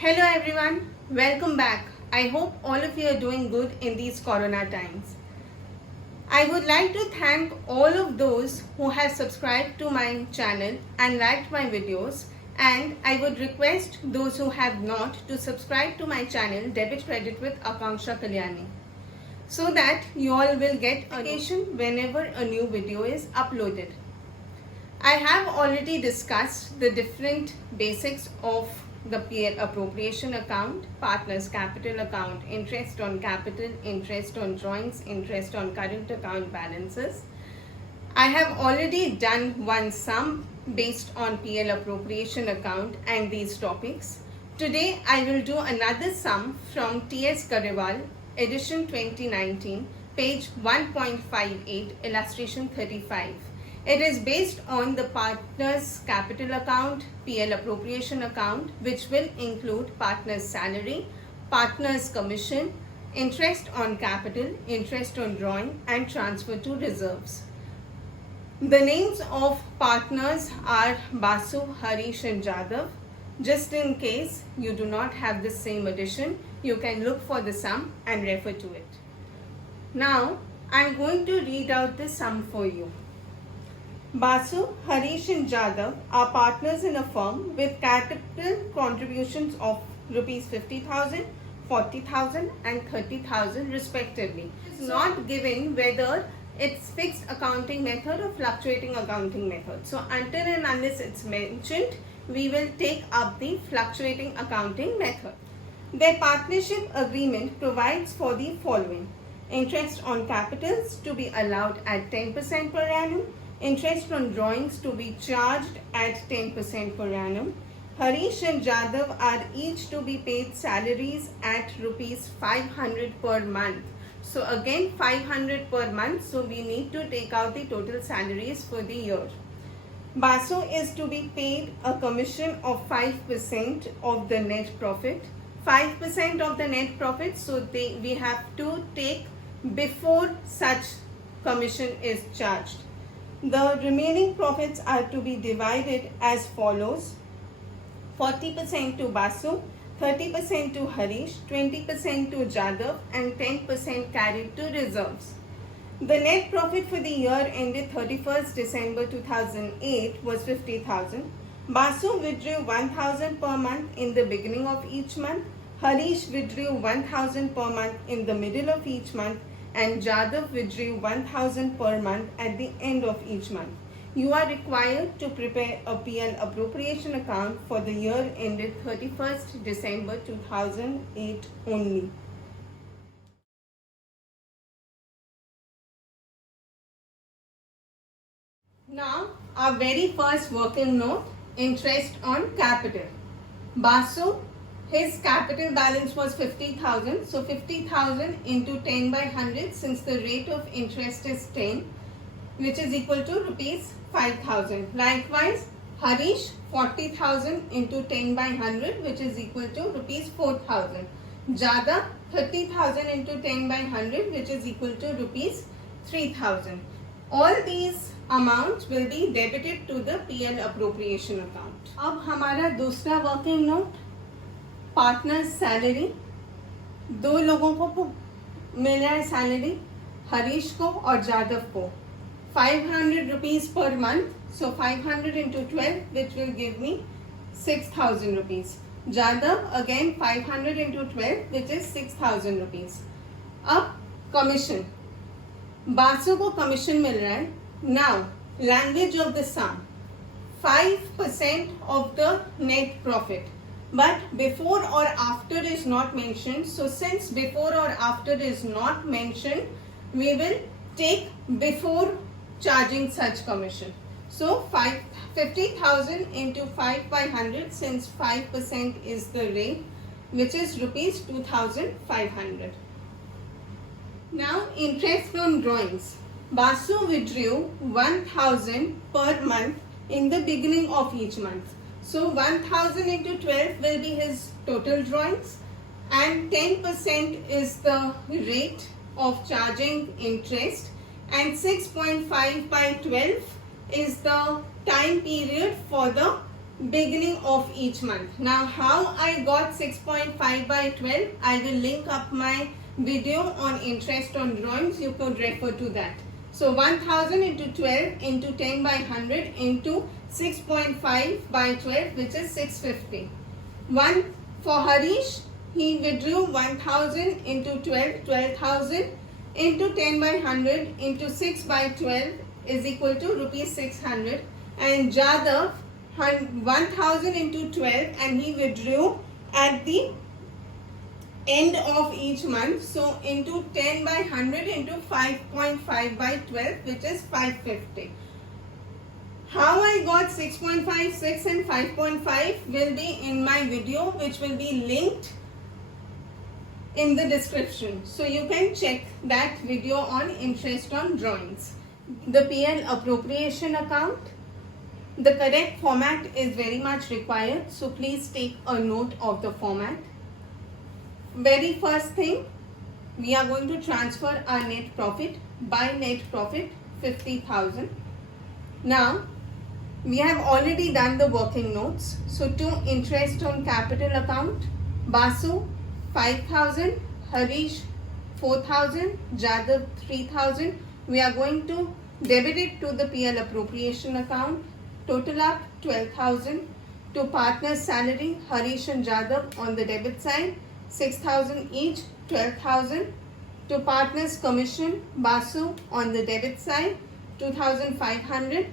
Hello everyone, welcome back. I hope all of you are doing good in these corona times. I would like to thank all of those who have subscribed to my channel and liked my videos, and I would request those who have not to subscribe to my channel Debit Credit with Akanksha Kalyani so that you all will get notification whenever a new video is uploaded. I have already discussed the different basics of the PL appropriation account, partners capital account, interest on capital, interest on drawings, interest on current account balances. I have already done one sum based on PL appropriation account and these topics. Today I will do another sum from T.S. Garewal, edition 2019, page 1.58, illustration 35. It is based on the partner's capital account, PL appropriation account, which will include partner's salary, partner's commission, interest on capital, interest on drawing, and transfer to reserves. The names of partners are Basu, Harish, and Jadav. Just in case you do not have the same addition, you can look for the sum and refer to it. Now, I am going to read out the sum for you. Basu, Harish and Jadav are partners in a firm with capital contributions of rupees 50,000, 40,000 and 30,000 respectively. It is not given whether it's fixed accounting method or fluctuating accounting method. So until and unless it's mentioned, we will take up the fluctuating accounting method. Their partnership agreement provides for the following: interest on capitals to be allowed at 10% per annum, interest on drawings to be charged at 10% per annum. Harish and Jadav are each to be paid salaries at rupees 500 per month. So again 500 per month, so we need to take out the total salaries for the year. Basu is to be paid a commission of 5% of the net profit. 5% of the net profit, so we have to take before such commission is charged. The remaining profits are to be divided as follows: 40% to Basu, 30% to Harish, 20% to Jadav and 10% carried to reserves. The net profit for the year ended 31st December 2008 was 50,000. Basu withdrew 1,000 per month in the beginning of each month. Harish withdrew 1,000 per month in the middle of each month, and Jadav withdrew 1,000 per month at the end of each month. You are required to prepare a PL appropriation account for the year ended 31st December 2008 only. Now, our very first working note, interest on capital. Basu, his capital balance was 50,000. So 50,000 into 10 by 100, since the rate of interest is 10, which is equal to rupees 5,000. Likewise, Harish, 40,000 into 10 by 100, which is equal to rupees 4,000. Jadav, 30,000 into 10 by 100, which is equal to rupees 3,000. All these amounts will be debited to the PL appropriation account. अब हमारा दूसरा working note, partners salary. दो लोगों को मिल रहा है salary, Harish को और जादव को. 500 rupees per month. So 500 into 12, which will give me 6,000 rupees. Jadav again 500 into 12, which is 6,000 rupees. अब कमीशन, बासु को कमीशन मिल रहा है. Now, language of the sum, 5% of the net profit. But before or after is not mentioned. So since before or after is not mentioned, we will take before charging such commission. So 50,000 into 5 by 100, since 5% is the rate, which is rupees 2,500. Now, interest on drawings. Basu withdrew 1,000 per month in the beginning of each month. So 1,000 into 12 will be his total drawings, and 10% is the rate of charging interest, and 6.5 by 12 is the time period for the beginning of each month. Now how I got 6.5 by 12, I will link up my video on interest on drawings. You could refer to that. So 1000 into 12 into 10 by 100 into 6.5 by 12, which is 650. One for Harish, he withdrew 1000 into 12, 12,000 into 10 by 100 into 6 by 12 is equal to rupees 600. And Jadav 1000 into 12, and he withdrew at the end of each month. So into 10 by 100 into 5.5 by 12, which is 550. How I got 6.5, 6 and 5.5 will be in my video, which will be linked in the description. So you can check that video on interest on drawings. The PL appropriation account. The correct format is very much required. So please take a note of the format. Very first thing, we are going to transfer our net profit. By net profit 50,000. Now we have already done the working notes. So to interest on capital account, Basu 5,000, Harish 4,000, Jadav 3,000. We are going to debit it to the PL appropriation account. Total up 12,000. To partners salary, Harish and Jadav on the debit side 6,000 each, 12,000. To partners commission, Basu on the debit side 2,500.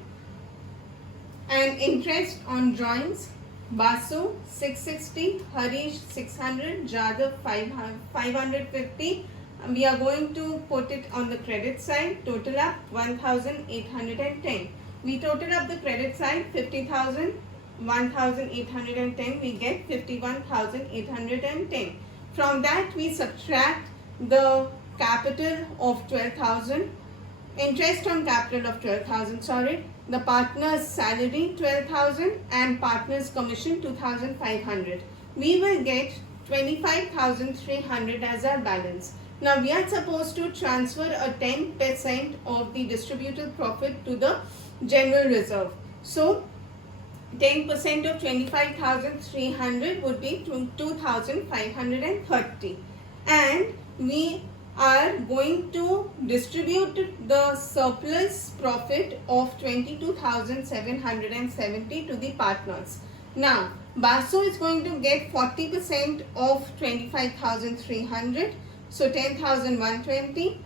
And interest on drawings, Basu 660, Harish 600, Jadav 550. We are going to put it on the credit side. Total up 1,810. We total up the credit side 50,000, 1,810. We get 51,810. From that we subtract the capital of 12,000, interest on capital of 12,000, sorry, the partner's salary 12,000 and partner's commission 2,500. We will get 25,300 as our balance. Now we are supposed to transfer a 10% of the distributed profit to the general reserve. So 10% of 25,300 would be 2,530, and we are going to distribute the surplus profit of 22,770 to the partners. Now Basu is going to get 40% of 25,300, so 10,120.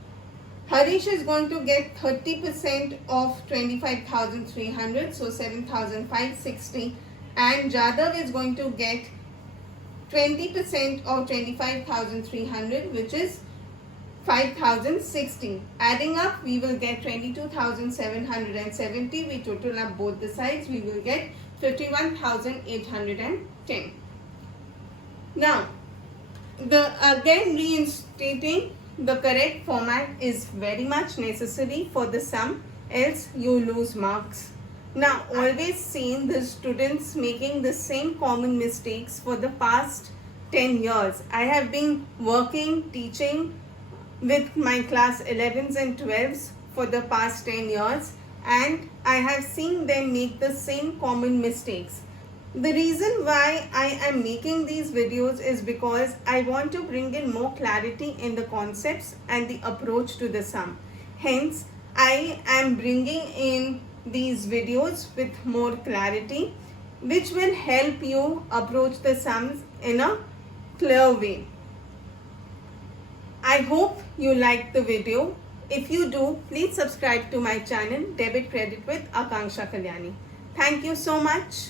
Harish is going to get 30% of 25,300, so 7,560. And Jadav is going to get 20% of 25,300, which is 5,060. Adding up, we will get 22,770. We total up both the sides, we will get 51,810. Now, again reinstating, the correct format is very much necessary for the sum, else you lose marks. Now, always seen the students making the same common mistakes for the past 10 years. I have been working, teaching with my class 11s and 12s for the past 10 years, and I have seen them make the same common mistakes. The reason why I am making these videos is because I want to bring in more clarity in the concepts and the approach to the sum. Hence, I am bringing in these videos with more clarity, which will help you approach the sums in a clear way. I hope you liked the video. If you do, please subscribe to my channel Debit Credit with Akanksha Kalyani. Thank you so much.